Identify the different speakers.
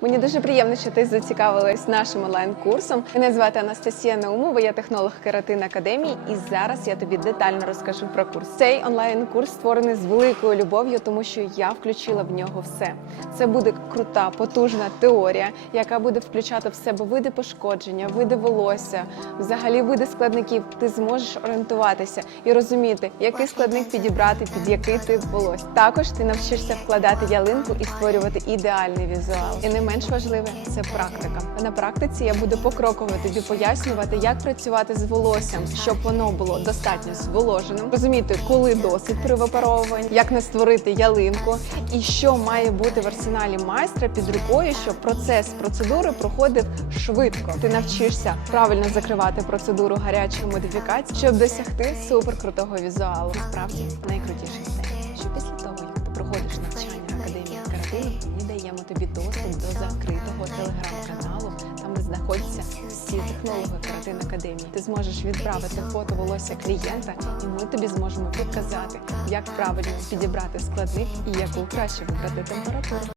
Speaker 1: Мені дуже приємно, що ти зацікавилась нашим онлайн-курсом. Мене звати Анастасія Наумова, я технолог Кератин Академії, і зараз я тобі детально розкажу про курс. Цей онлайн-курс створений з великою любов'ю, тому що я включила в нього все. Це буде крута, потужна теорія, яка буде включати в себе види пошкодження, види волосся, взагалі види складників. Ти зможеш орієнтуватися і розуміти, який складник підібрати під який тип волосся. Також ти навчишся вкладати ялинку і створювати ідеальний візуал. Менш важливе це практика. На практиці я буду покроково тобі пояснювати, як працювати з волоссям, щоб воно було достатньо зволоженим, розуміти, коли досить при випаровуванні, як не створити ялинку, і що має бути в арсеналі майстра під рукою, щоб процес процедури проходив швидко. Ти навчишся правильно закривати процедуру гарячої модифікації, щоб досягти суперкрутого візуалу. Справді найкрутіше тобі доступ до закритого телеграм-каналу, там де знаходяться всі технологи каратин академії. Ти зможеш відправити фото волосся клієнта, і ми тобі зможемо підказати, як правильно підібрати складник і яку краще вибрати температуру.